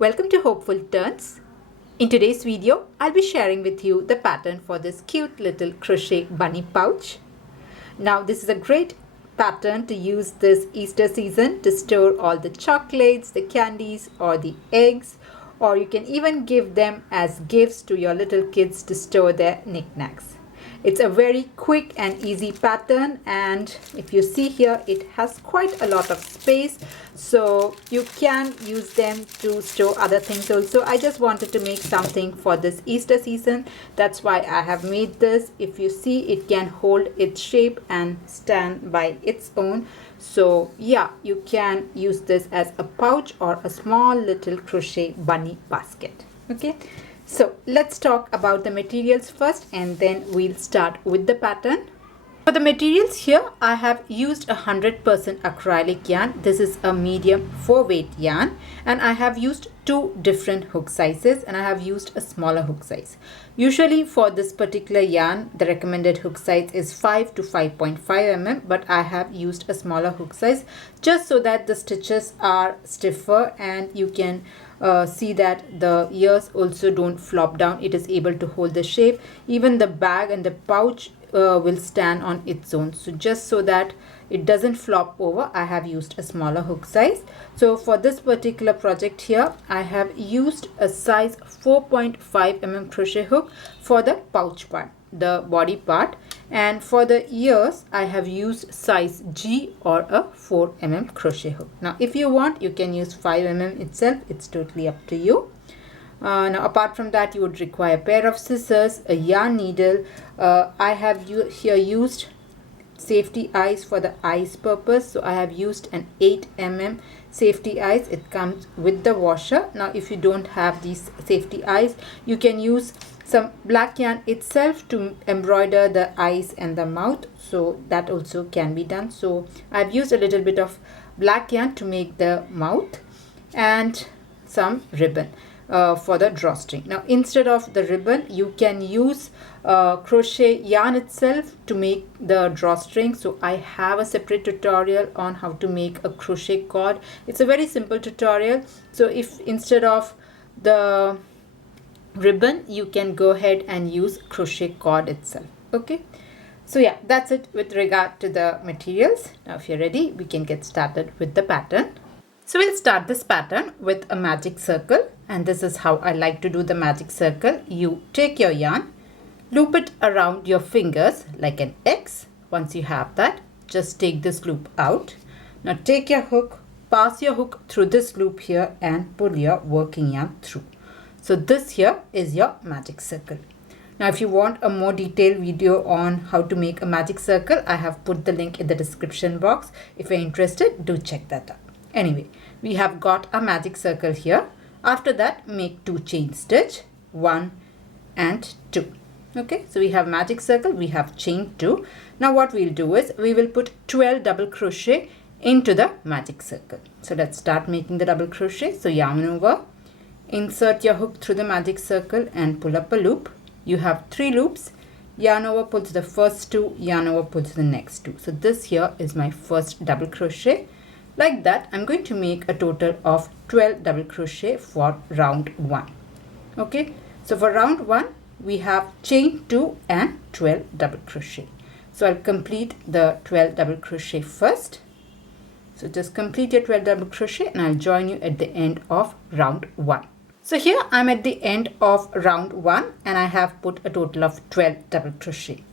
Welcome to Hopeful Turns. In today's video, I'll be sharing with you the pattern for this cute little crochet bunny pouch. Now, this is a great pattern to use this Easter season to store all the chocolates, the candies, or the eggs, or you can even give them as gifts to your little kids to store their knickknacks. It's a very quick and easy pattern, and if you see here, it has quite a lot of space, so you can use them to store other things also. I just wanted to make something for this Easter season. That's why I have made this. If you see, it can hold its shape and stand by its own. So yeah, you can use this as a pouch or a small little crochet bunny basket. Okay. So let's talk about the materials first, and then we'll start with the pattern. For the materials here, I have used 100% acrylic yarn. This is a medium 4-weight yarn, and I have used two different hook sizes, and I have used a smaller hook size. Usually for this particular yarn, the recommended hook size is 5 to 5.5 mm, but I have used a smaller hook size just so that the stitches are stiffer and you can see that the ears also don't flop down. It is able to hold the shape. Even the bag and the pouch will stand on its own. So just so that it doesn't flop over, I have used a smaller hook size. So for this particular project here, I have used a size 4.5 mm crochet hook for the pouch part, the body part, and for the ears I have used size G or a 4 mm crochet hook. Now if you want, you can use 5 mm itself. It's totally up to you. Now apart from that, you would require a pair of scissors, a yarn needle. I have here used safety eyes for the eyes purpose, so I have used an 8 mm safety eyes. It comes with the washer. Now if you don't have these safety eyes, you can use some black yarn itself to embroider the eyes and the mouth, so that also can be done. So I've used a little bit of black yarn to make the mouth, and some ribbon for the drawstring. Now instead of the ribbon, you can use crochet yarn itself to make the drawstring. So I have a separate tutorial on how to make a crochet cord. It's a very simple tutorial. So if instead of the ribbon, you can go ahead and use crochet cord itself. Okay, so yeah, that's it with regard to the materials. Now if you're ready, we can get started with the pattern. So we'll start this pattern with a magic circle, and this is how I like to do the magic circle. You take your yarn, loop it around your fingers like an X. Once you have that, just take this loop out. Now take your hook, pass your hook through this loop here, and pull your working yarn through. So this here is your magic circle. Now if you want a more detailed video on how to make a magic circle, I have put the link in the description box. If you're interested, do check that out. Anyway, we have got a magic circle here. After that, make 2 chain stitch, 1 and 2. Okay, so we have magic circle, we have chain 2. Now what we'll do is we will put 12 double crochet into the magic circle. So let's start making the double crochet. So yarn over, insert your hook through the magic circle and pull up a loop. You have 3 loops. Yarn over, pull to the first 2, yarn over, pull to the next 2. So this here is my first double crochet. Like that, I'm going to make a total of 12 double crochet for round 1. Okay, so for round 1, we have chain 2 and 12 double crochet. So I'll complete the 12 double crochet first. So just complete your 12 double crochet, and I'll join you at the end of round 1. So here I'm at the end of round 1, and I have put a total of 12 double crochet.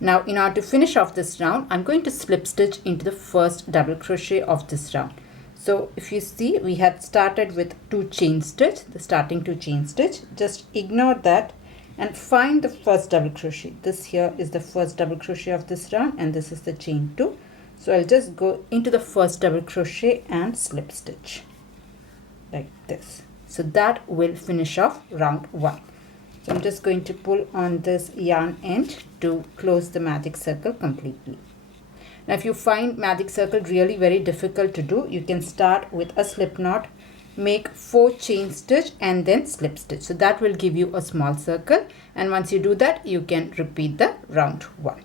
Now in order to finish off this round, I'm going to slip stitch into the first double crochet of this round. So if you see, we had started with 2 chain stitch, the starting 2 chain stitch. Just ignore that and find the first double crochet. This here is the first double crochet of this round, and this is the chain 2. So I'll just go into the first double crochet and slip stitch like this. So that will finish off round 1. So I'm just going to pull on this yarn end to close the magic circle completely. Now if you find magic circle really very difficult to do, you can start with a slip knot, make 4 chain stitch and then slip stitch. So that will give you a small circle, and once you do that, you can repeat the round 1.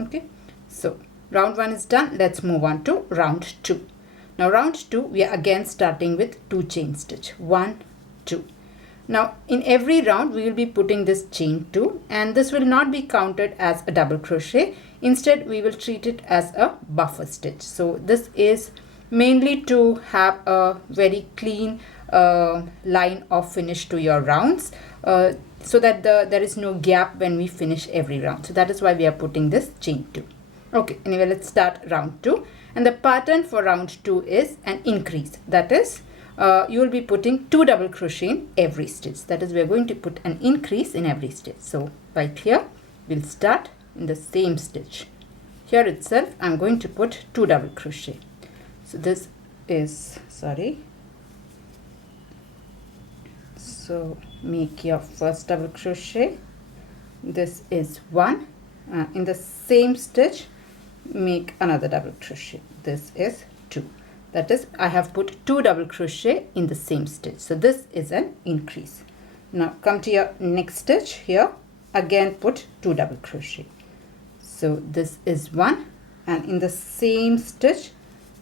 Okay, so round 1 is done. Let's move on to round 2. Now round 2, we are again starting with 2 chain stitch, 1 2. Now in every round we will be putting this chain 2, and this will not be counted as a double crochet. Instead we will treat it as a buffer stitch. So this is mainly to have a very clean line of finish to your rounds, so that there is no gap when we finish every round. So that is why we are putting this chain 2. Okay, anyway, let's start round 2, and the pattern for round 2 is an increase. That is, you will be putting 2 double crochet in every stitch. That is, we are going to put an increase in every stitch. So right here we'll start in the same stitch. Here itself I'm going to put 2 double crochet. So this is, so make your first double crochet. This is 1. In the same stitch make another double crochet. This is 2. That is, I have put 2 double crochet in the same stitch. So this is an increase. Now come to your next stitch. Here again put 2 double crochet. So this is 1, and in the same stitch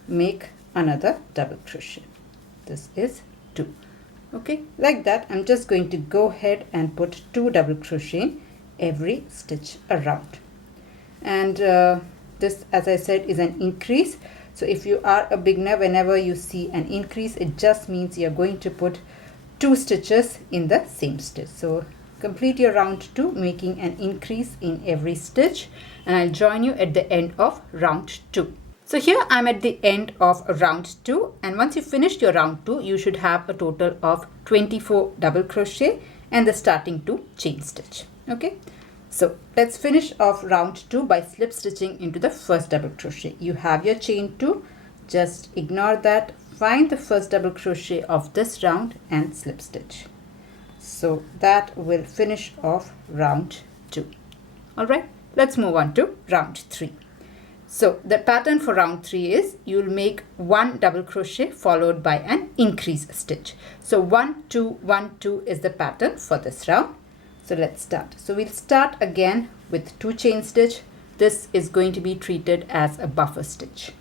make another double crochet. This is 2. Okay, like that I'm just going to go ahead and put 2 double crochet in every stitch around. And this, as I said, is an increase. So if you are a beginner, whenever you see an increase, it just means you're going to put 2 stitches in the same stitch. So complete your round 2 making an increase in every stitch, and I'll join you at the end of round 2. So here I'm at the end of round 2, and once you finished your round 2 you should have a total of 24 double crochet and the starting 2 chain stitch. Okay, so let's finish off round 2 by slip stitching into the first double crochet. You have your chain 2, just ignore that, find the first double crochet of this round and slip stitch. So that will finish off round 2. Alright, let's move on to round 3. So the pattern for round 3 is you'll make 1 double crochet followed by an increase stitch. So 1 2 1 2 is the pattern for this round. So let's start. So we'll start again with 2 chain stitch. This is going to be treated as a buffer stitch.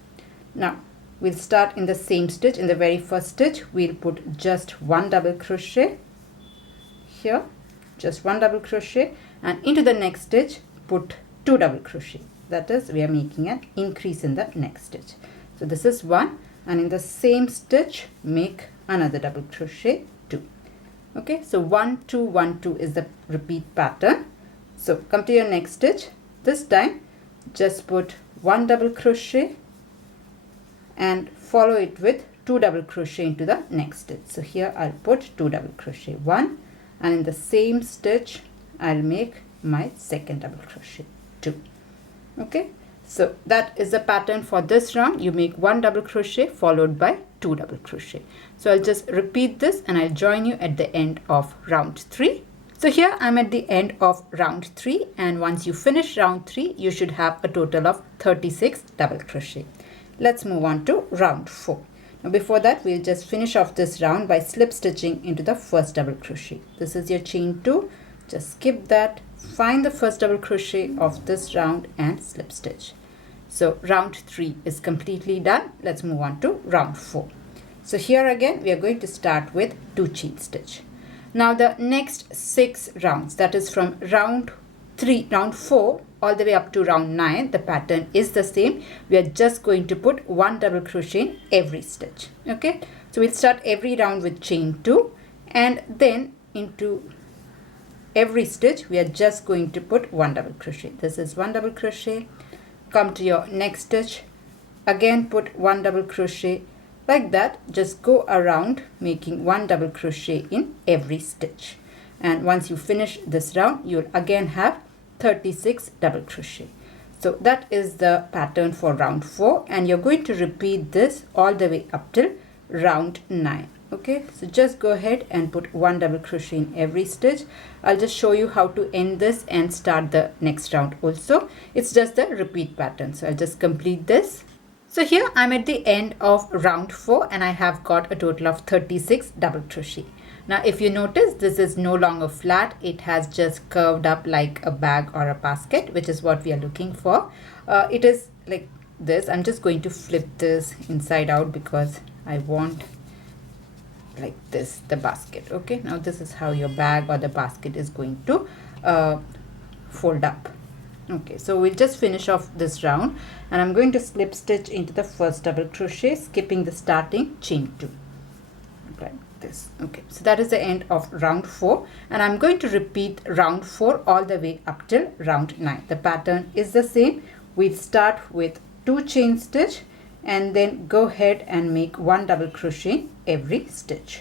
Now we'll start in the same stitch. In the very first stitch we'll put just 1 double crochet. Here just 1 double crochet, and into the next stitch put 2 double crochet. That is, we are making an increase in the next stitch. So this is 1, and in the same stitch make another double crochet 2. Okay, so 1 2 1 2 is the repeat pattern. So come to your next stitch. This time just put 1 double crochet and follow it with 2 double crochet into the next stitch. So here I'll put 2 double crochet 1, and in the same stitch I'll make my second double crochet 2. Okay, so that is the pattern for this round. You make 1 double crochet followed by 2 double crochet. So I'll just repeat this and I'll join you at the end of round 3. So here I'm at the end of round 3, and once you finish round 3 you should have a total of 36 double crochet. Let's move on to round 4. Now before that we'll just finish off this round by slip stitching into the first double crochet. This is your chain 2. Just skip that, find the first double crochet of this round and slip stitch. So round 3 is completely done. Let's move on to round 4. So here again we are going to start with 2 chain stitch. Now the next 6 rounds, that is from round 4 all the way up to round 9, the pattern is the same. We are just going to put 1 double crochet in every stitch. Okay, so we'll start every round with chain 2, and then into every stitch we are just going to put 1 double crochet. This is 1 double crochet. Come to your next stitch, again put 1 double crochet. Like that, just go around making 1 double crochet in every stitch, and once you finish this round you'll again have 36 double crochet. So that is the pattern for round 4, and you're going to repeat this all the way up till round 9. Okay, so just go ahead and put 1 double crochet in every stitch. I'll just show you how to end this and start the next round also. It's just the repeat pattern. So I'll just complete this. So here I'm at the end of round 4, and I have got a total of 36 double crochet. Now if you notice, this is no longer flat, it has just curved up like a bag or a basket, which is what we are looking for. It is like this. I'm just going to flip this inside out because I want like this, the basket. Okay, now this is how your bag or the basket is going to fold up. Okay, so we'll just finish off this round, and I'm going to slip stitch into the first double crochet, skipping the starting chain 2 like this. Okay, so that is the end of round 4, and I'm going to repeat round 4 all the way up till round 9. The pattern is the same. We start with 2 chain stitch and then go ahead and make 1 double crochet every stitch,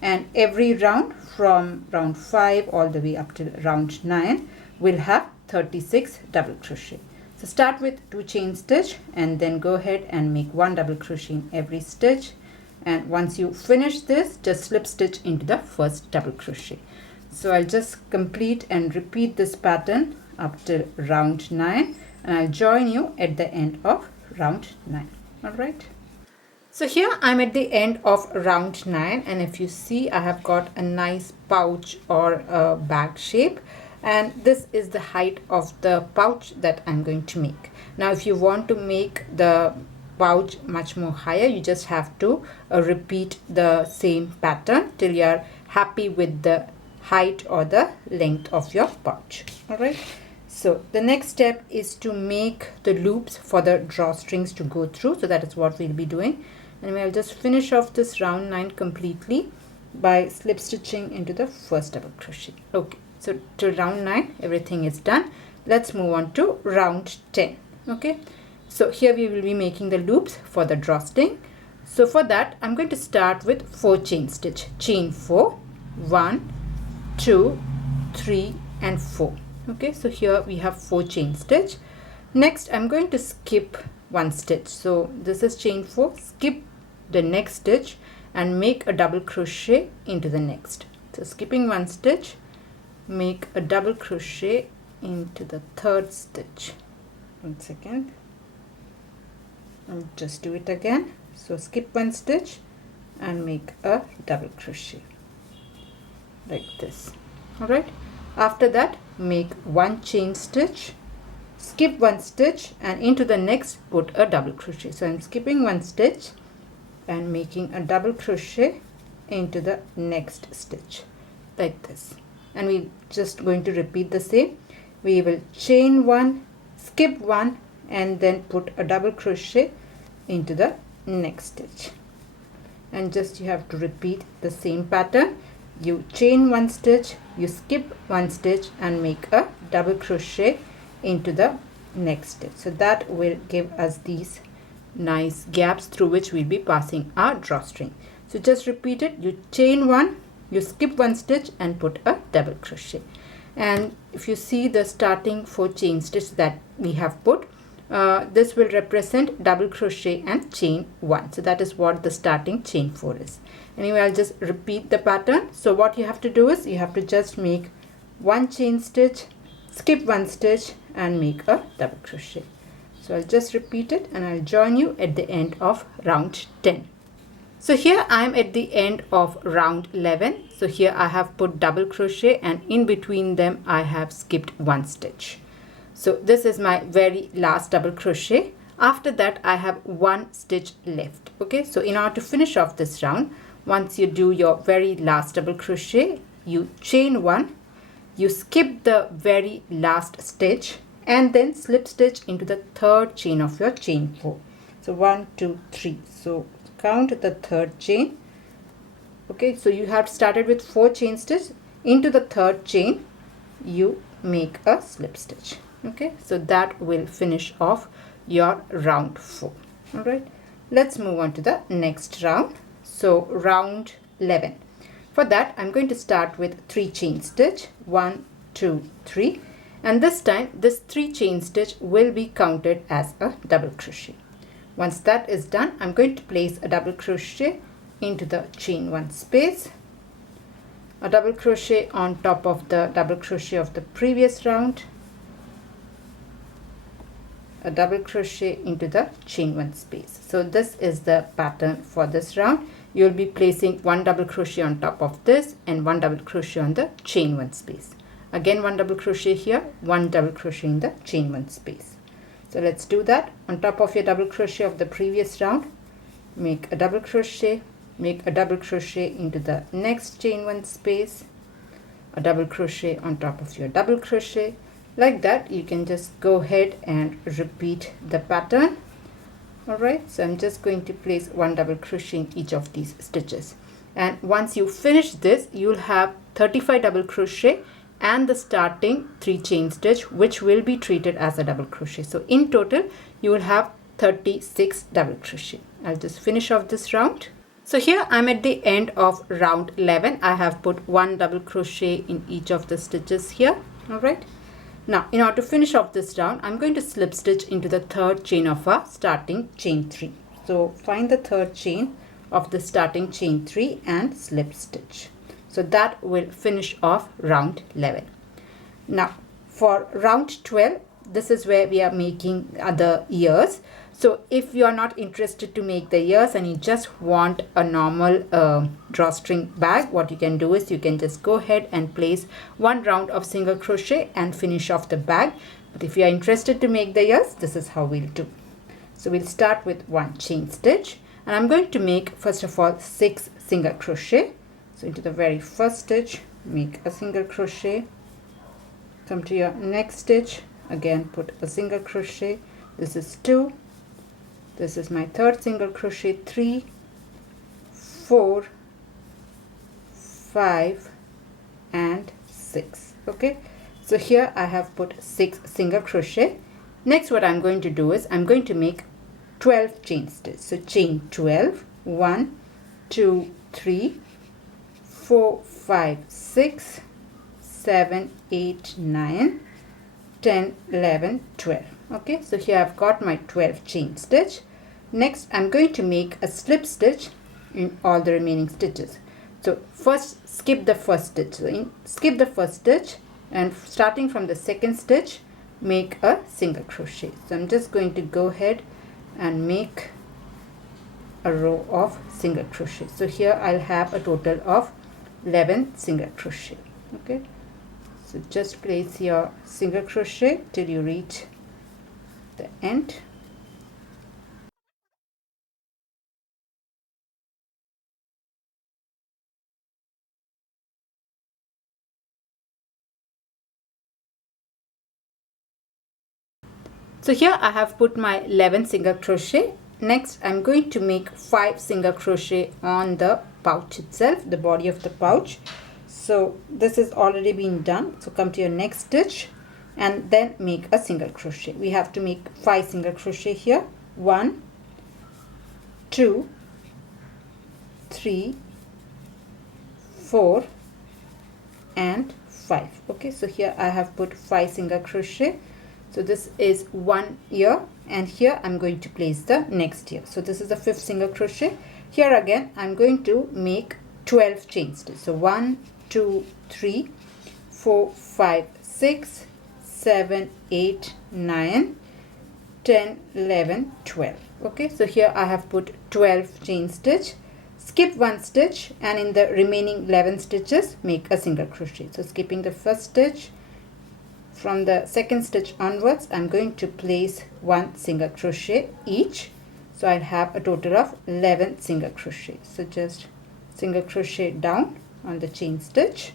and every round from round 5 all the way up till round 9 will have 36 double crochet. So start with 2 chain stitch and then go ahead and make 1 double crochet in every stitch, and once you finish this, just slip stitch into the first double crochet. So I'll just complete and repeat this pattern up till round 9, and I'll join you at the end of round 9. All right, so here I'm at the end of round 9, and if you see, I have got a nice pouch or a bag shape, and this is the height of the pouch that I'm going to make. Now if you want to make the pouch much more higher, you just have to repeat the same pattern till you are happy with the height or the length of your pouch. All right, so the next step is to make the loops for the drawstrings to go through. So that is what we'll be doing, and I'll just finish off this round 9 completely by slip stitching into the first double crochet. Okay, so till round 9 everything is done. Let's move on to round 10. Okay, so here we will be making the loops for the drawstring. So for that, I'm going to start with 4 chain stitch. Chain 4, 1, 2, 3 and 4. Okay, so here we have 4 chain stitch. Next I'm going to skip 1 stitch. So this is chain 4, skip the next stitch and make a double crochet into the next. So skipping 1 stitch, make a double crochet into the 3rd stitch. 1 second, I'll just do it again. So skip 1 stitch and make a double crochet like this. All right, after that make 1 chain stitch, skip 1 stitch and into the next put a double crochet. So I'm skipping 1 stitch and making a double crochet into the next stitch like this, and we're just going to repeat the same. We will chain 1, skip 1 and then put a double crochet into the next stitch, and just you have to repeat the same pattern. You chain 1 stitch, you skip 1 stitch and make a double crochet into the next stitch. So that will give us these nice gaps through which we'll be passing our drawstring. So just repeat it. You chain 1, you skip 1 stitch and put a double crochet, and if you see the starting 4 chain stitch that we have put, this will represent double crochet and chain 1. So that is what the starting chain 4 is. Anyway, I'll just repeat the pattern. So what you have to do is you have to just make 1 chain stitch, skip 1 stitch and make a double crochet. So I'll just repeat it and I'll join you at the end of round 10. So here I am at the end of round 11. So here I have put double crochet and in between them I have skipped 1 stitch. So this is my very last double crochet. After that I have 1 stitch left. Okay, so in order to finish off this round, once you do your very last double crochet, you chain 1, you skip the very last stitch and then slip stitch into the 3rd chain of your chain 4. So 1, 2, 3. So count the 3rd chain. Okay, so you have started with 4 chain stitch. Into the 3rd chain you make a slip stitch. Okay, so that will finish off your round 4. All right, let's move on to the next round. So round 11. For that I'm going to start with 3 chain stitch. 1, 2, 3, and this time this 3 chain stitch will be counted as a double crochet. Once that is done, I'm going to place a double crochet into the chain 1 space, a double crochet on top of the double crochet of the previous round, a double crochet into the chain 1 space. So this is the pattern for this round. You will be placing 1 double crochet on top of this and 1 double crochet on the chain 1 space. Again 1 double crochet here, 1 double crochet in the chain 1 space. So let's do that. On top of your double crochet of the previous round, make a double crochet, make a double crochet into the next chain 1 space, a double crochet on top of your double crochet. Like that, you can just go ahead and repeat the pattern. Alright, so I'm just going to place 1 double crochet in each of these stitches, and once you finish this, you'll have 35 double crochet and the starting 3 chain stitch, which will be treated as a double crochet. So in total you will have 36 double crochet. I'll just finish off this round. So here I'm at the end of round 11. I have put 1 double crochet in each of the stitches here. Alright, now in order to finish off this round, I'm going to slip stitch into the 3rd chain of our starting chain 3. So find the 3rd chain of the starting chain 3 and slip stitch. So that will finish off round 11. Now for round 12, this is where we are making the ears. So if you are not interested to make the ears and you just want a normal drawstring bag, what you can do is you can just go ahead and place 1 round of single crochet and finish off the bag. But if you are interested to make the ears, this is how we'll do. So we'll start with 1 chain stitch, and I'm going to make first of all 6 single crochet. So into the very first stitch, make a single crochet, come to your next stitch, again put a single crochet. This is 2, this is my 3rd single crochet, 3, 4, 5 and 6. Okay, so here I have put 6 single crochet. Next what I'm going to do is I'm going to make 12 chain stitches. So chain 12, 1, 2, 3, 4, 5, 6, 7, 8, 9, 10, 11, 12. Okay, so here I've got my 12 chain stitch. Next I'm going to make a slip stitch in all the remaining stitches. So first skip the first stitch. So skip the first stitch, and starting from the 2nd stitch, make a single crochet. So I'm just going to go ahead and make a row of single crochet. So here I'll have a total of 11 single crochet. Okay, so just place your single crochet till you reach the end. So here I have put my 11 single crochet. Next I'm going to make 5 single crochet on the pouch itself, the body of the pouch. So this is already been done. So come to your next stitch and then make a single crochet. We have to make 5 single crochet here. 1, 2, 3, 4 and 5. Okay, so here I have put 5 single crochet. So this is 1 ear, and here I'm going to place the next ear. So this is the 5th single crochet. Here again I'm going to make 12 chain stitches. So 1, 2, 3, 4, 5, 6, 7, 8, 9, 10, 11, 12. Okay, so here I have put 12 chain stitch. Skip 1 stitch, and in the remaining 11 stitches make a single crochet. So skipping the first stitch, from the 2nd stitch onwards I'm going to place 1 single crochet each. So I'll have a total of 11 single crochet. So just single crochet down on the chain stitch.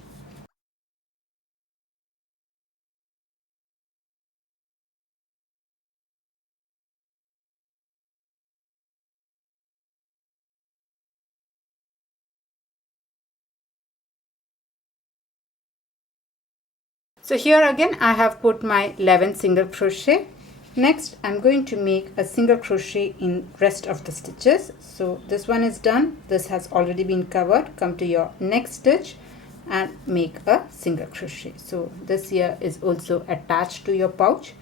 So here again I have put my 11 single crochet. Next I'm going to make a single crochet in rest of the stitches. So this one is done, this has already been covered. Come to your next stitch and make a single crochet. So this here is also attached to your pouch,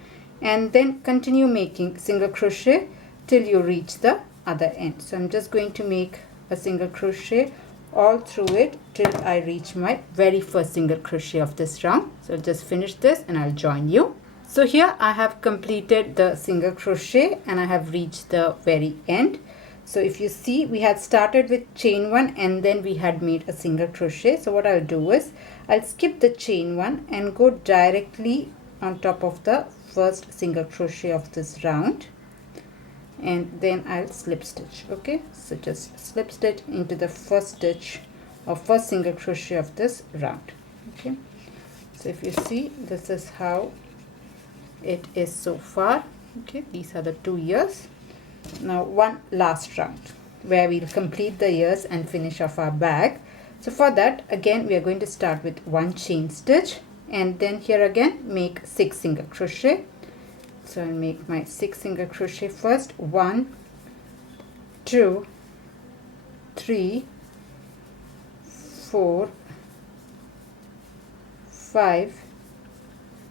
and then continue making single crochet till you reach the other end. So I'm just going to make a single crochet all through it till I reach my very first single crochet of this round. So I'll just finish this and I'll join you. So here I have completed the single crochet and I have reached the very end. So if you see, we had started with chain 1 and then we had made a single crochet. So what I'll do is I'll skip the chain 1 and go directly on top of the first single crochet of this round, and then I'll slip stitch. Okay, so just slip stitch into the first stitch or first single crochet of this round. Okay, so if you see, this is how it is so far. Okay, these are the 2 ears. Now one last round where we'll complete the ears and finish off our bag. So for that, again we are going to start with 1 chain stitch, and then here again make 6 single crochet. So I'll make my 6 single crochet first. 1, 2, 3, 4, 5,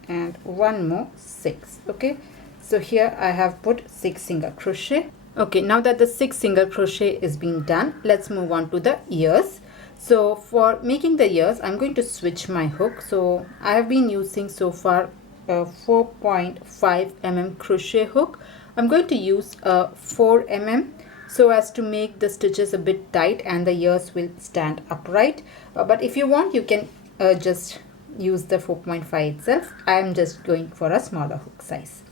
and one more 6. Okay, so here I have put 6 single crochet. Okay, now that the 6 single crochet is being done, let's move on to the ears. So for making the ears, I'm going to switch my hook. So I have been using so far a 4.5 mm crochet hook. I'm going to use a 4 mm so as to make the stitches a bit tight and the ears will stand upright. But if you want, you can just use the 4.5 itself. I am just going for a smaller hook size.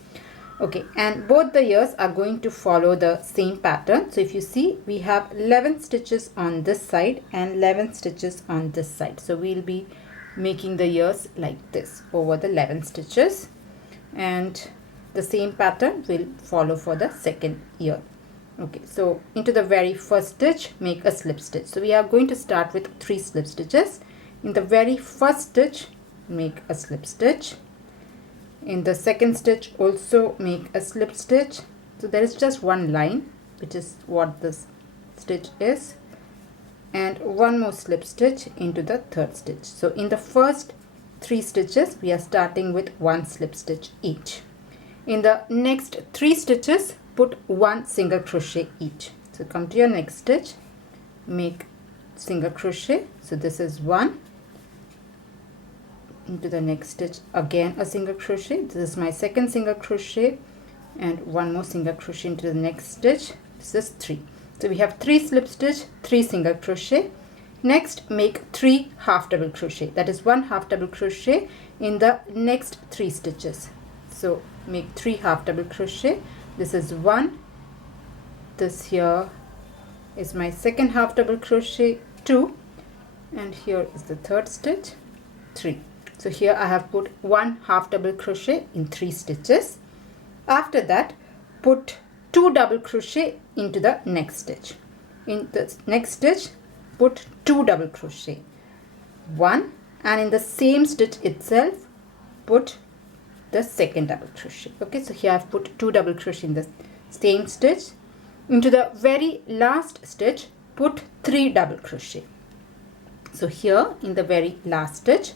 Okay, and both the ears are going to follow the same pattern. So if you see, we have 11 stitches on this side and 11 stitches on this side. So we'll be making the ears like this over the 11 stitches, and the same pattern will follow for the second ear. Okay, so into the very first stitch, make a slip stitch. So we are going to start with 3 slip stitches. In the very first stitch, make a slip stitch. In the second stitch, also make a slip stitch. So there is just one line, which is what this stitch is, and one more slip stitch into the third stitch. So in the first 3 stitches, we are starting with 1 slip stitch each. In the next 3 stitches, put 1 single crochet each. So come to your next stitch, make single crochet. So this is 1. Into the next stitch, again a single crochet. This is my second single crochet, and one more single crochet into the next stitch. This is 3. So we have 3 slip stitch, 3 single crochet. Next, make 3 half double crochet. That is 1 half double crochet in the next 3 stitches. So make 3 half double crochet. This is 1. This here is my second half double crochet, 2, and here is the third stitch, 3. So here I have put 1 half double crochet in 3 stitches. After that, put 2 double crochet into the next stitch. In the next stitch, put 2 double crochet, 1, and in the same stitch itself, put the second double crochet. Okay, so here I have put 2 double crochet in the same stitch. Into the very last stitch, put 3 double crochet. So here in the very last stitch,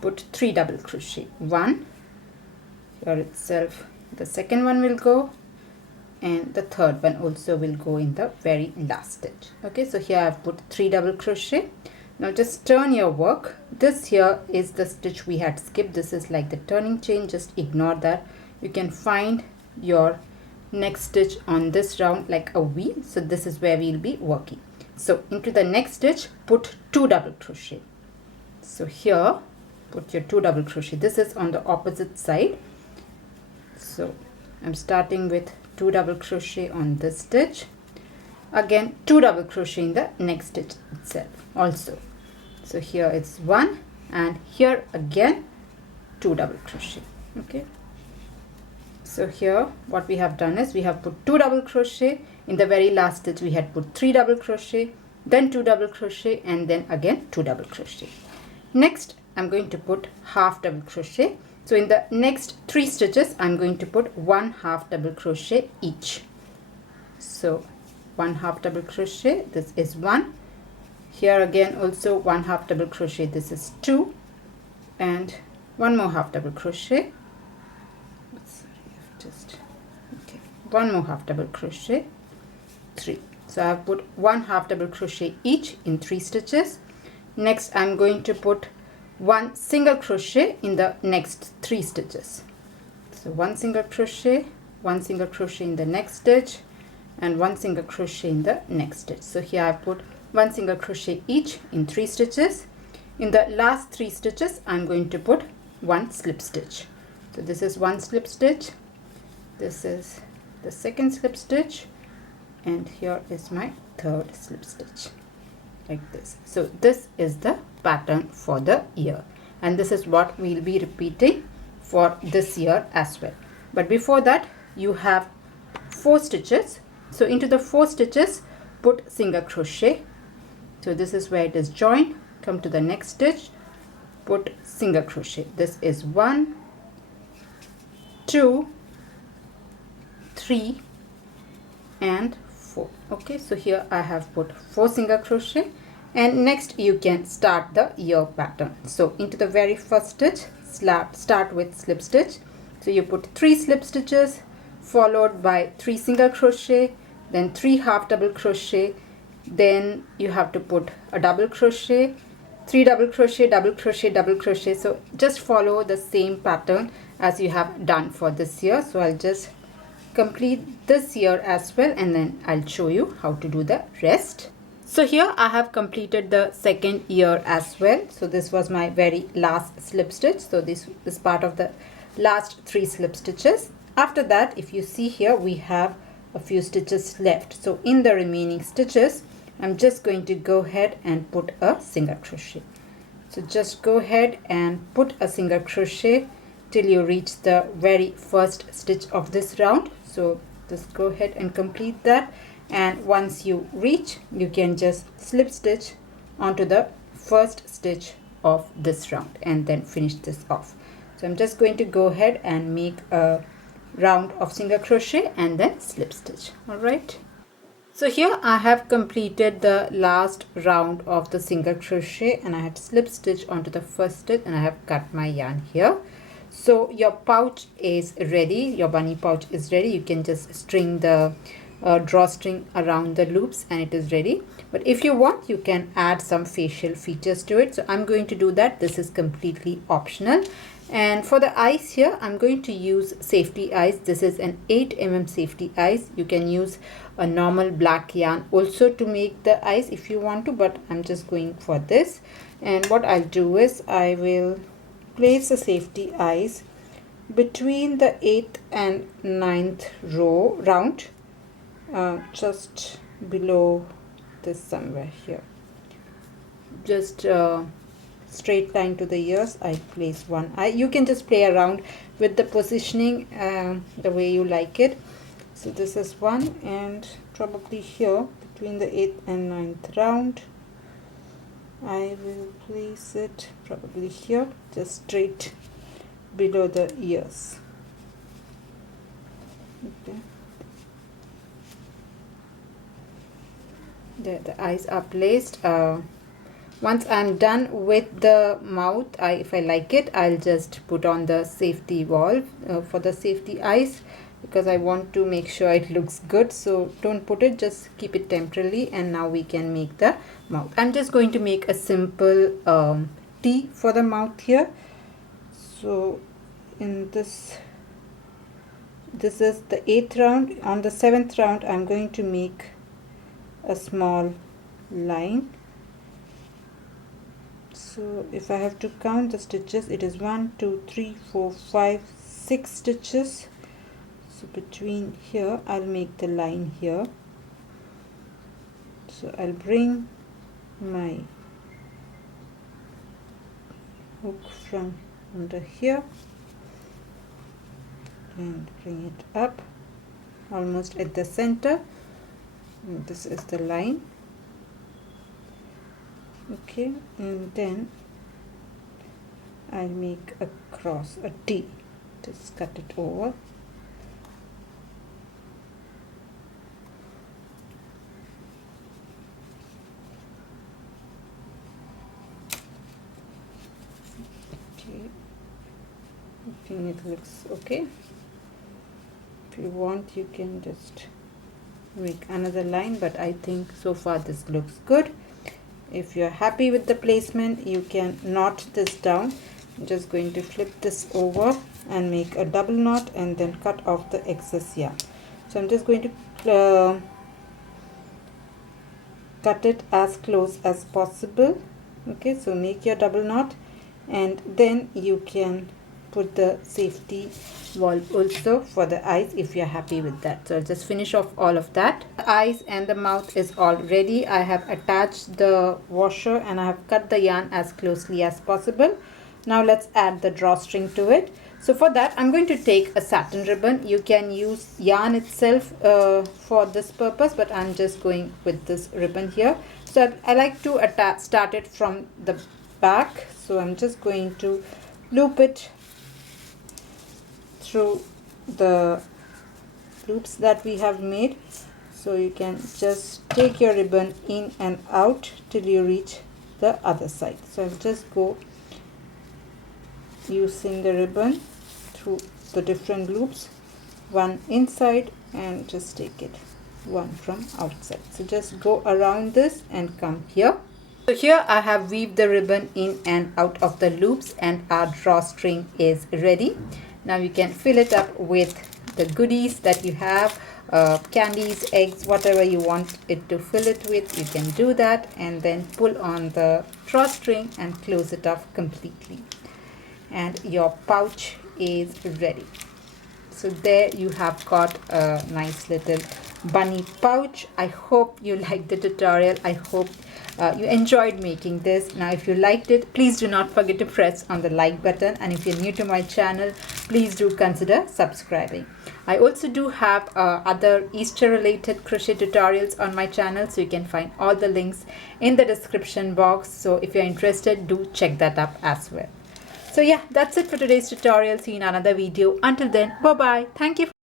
put 3 double crochet. 1, here itself the second one will go, and the third one also will go in the very last stitch. Okay, so here I have put 3 double crochet. Now just turn your work. This here is the stitch we had skipped. This is like the turning chain, just ignore that. You can find your next stitch on this round like a V. So this is where we'll be working. So into the next stitch, put 2 double crochet. So here put your 2 double crochet. This is on the opposite side. So I'm starting with 2 double crochet on this stitch. Again 2 double crochet in the next stitch itself also. So here it's 1, and here again 2 double crochet. Okay, so here what we have done is we have put 2 double crochet. In the very last stitch we had put 3 double crochet, then 2 double crochet, and then again 2 double crochet. Next I'm going to put half double crochet. So in the next 3 stitches I'm going to put 1 half double crochet each. So 1 half double crochet, this is 1. Here again also 1 half double crochet, this is 2, and 1 more half double crochet. Okay, 1 more half double crochet, 3. So I have put 1 half double crochet each in 3 stitches. Next I'm going to put 1 single crochet in the next 3 stitches. So 1 single crochet, 1 single crochet in the next stitch, and 1 single crochet in the next stitch. So here I put 1 single crochet each in 3 stitches. In the last 3 stitches I'm going to put 1 slip stitch. So this is 1 slip stitch, this is the second slip stitch, and here is my third slip stitch, like this. So this is the pattern for the ear, and this is what we'll be repeating for this year as well. But before that, you have 4 stitches. So into the 4 stitches, put single crochet. So this is where it is joined. Come to the next stitch, put single crochet. This is 1, 2, 3 and 4. Okay, so here I have put 4 single crochet, and next you can start the ear pattern. So into the very first stitch, start with slip stitch. So you put 3 slip stitches followed by 3 single crochet, then 3 half double crochet, then you have to put a double crochet, 3 double crochet, double crochet, double crochet. So just follow the same pattern as you have done for this year. So I'll just complete this year as well, and then I'll show you how to do the rest. So here I have completed the second year as well. So this was my very last slip stitch. So this is part of the last 3 slip stitches. After that, if you see here, we have a few stitches left. So in the remaining stitches, I'm just going to go ahead and put a single crochet. So just go ahead and put a single crochet till you reach the very first stitch of this round. So just go ahead and complete that, and once you reach, you can just slip stitch onto the first stitch of this round and then finish this off. So I'm just going to go ahead and make a round of single crochet and then slip stitch. All right, so here I have completed the last round of the single crochet, and I have slip stitch onto the first stitch, and I have cut my yarn here. So your pouch is ready, your bunny pouch is ready. You can just string the drawstring around the loops and it is ready. But if you want, you can add some facial features to it. So I'm going to do that. This is completely optional. And for the eyes here, I'm going to use safety eyes. This is an 8 mm safety eyes. You can use a normal black yarn also to make the eyes if you want to, but I'm just going for this. And what I'll do is I will place the safety eyes between the 8th and 9th round, just below this somewhere here. Just straight line to the ears, I place one eye. You can just play around with the positioning the way you like it. So this is one, and probably here between the 8th and 9th round, I will place it probably here, just straight below the ears. Okay. There the eyes are placed. Once I'm done with the mouth, if I like it, I'll just put on the safety valve for the safety eyes, because I want to make sure it looks good. So don't put it, just keep it temporarily, and now we can make the mouth. I'm just going to make a simple T for the mouth here. So in this is the 8th round. On the 7th round, I'm going to make a small line. So if I have to count the stitches, it is 1, 2, 3, 4, 5, 6 stitches. So between here, I'll make the line here. So I'll bring my hook from under here and bring it up almost at the center. And this is the line. Okay, and then I'll make a cross, a T. Just cut it over. Okay, I think it looks okay. If you want, you can just make another line, but I think so far this looks good. If you're happy with the placement, you can knot this down. I'm just going to flip this over and make a double knot and then cut off the excess yarn. So I'm just going to cut it as close as possible. Okay, so make your double knot, and then you can put the safety valve also for the eyes if you're happy with that. So I'll just finish off all of that. The eyes and the mouth is all ready. I have attached the washer and I have cut the yarn as closely as possible. Now let's add the drawstring to it. So for that I'm going to take a satin ribbon. You can use yarn itself for this purpose, but I'm just going with this ribbon here. So I like to start it from the back. So I'm just going to loop it through the loops that we have made. So you can just take your ribbon in and out till you reach the other side. So I'll just go using the ribbon through the different loops, one inside and just take it one from outside. So just go around this and come here. So here I have weaved the ribbon in and out of the loops and our drawstring is ready. Now you can fill it up with the goodies that you have, candies, eggs, whatever you want it to fill it with, you can do that, and then pull on the drawstring and close it off completely. And your pouch is ready. So there you have got a nice little bunny pouch. I hope you liked the tutorial. I hope you enjoyed making this. Now if you liked it, please do not forget to press on the like button, and if you're new to my channel, please do consider subscribing. I also do have other Easter related crochet tutorials on my channel, so you can find all the links in the description box. So if you're interested, do check that up as well. So yeah, that's it for today's tutorial. See you in another video. Until then, bye bye. Thank you.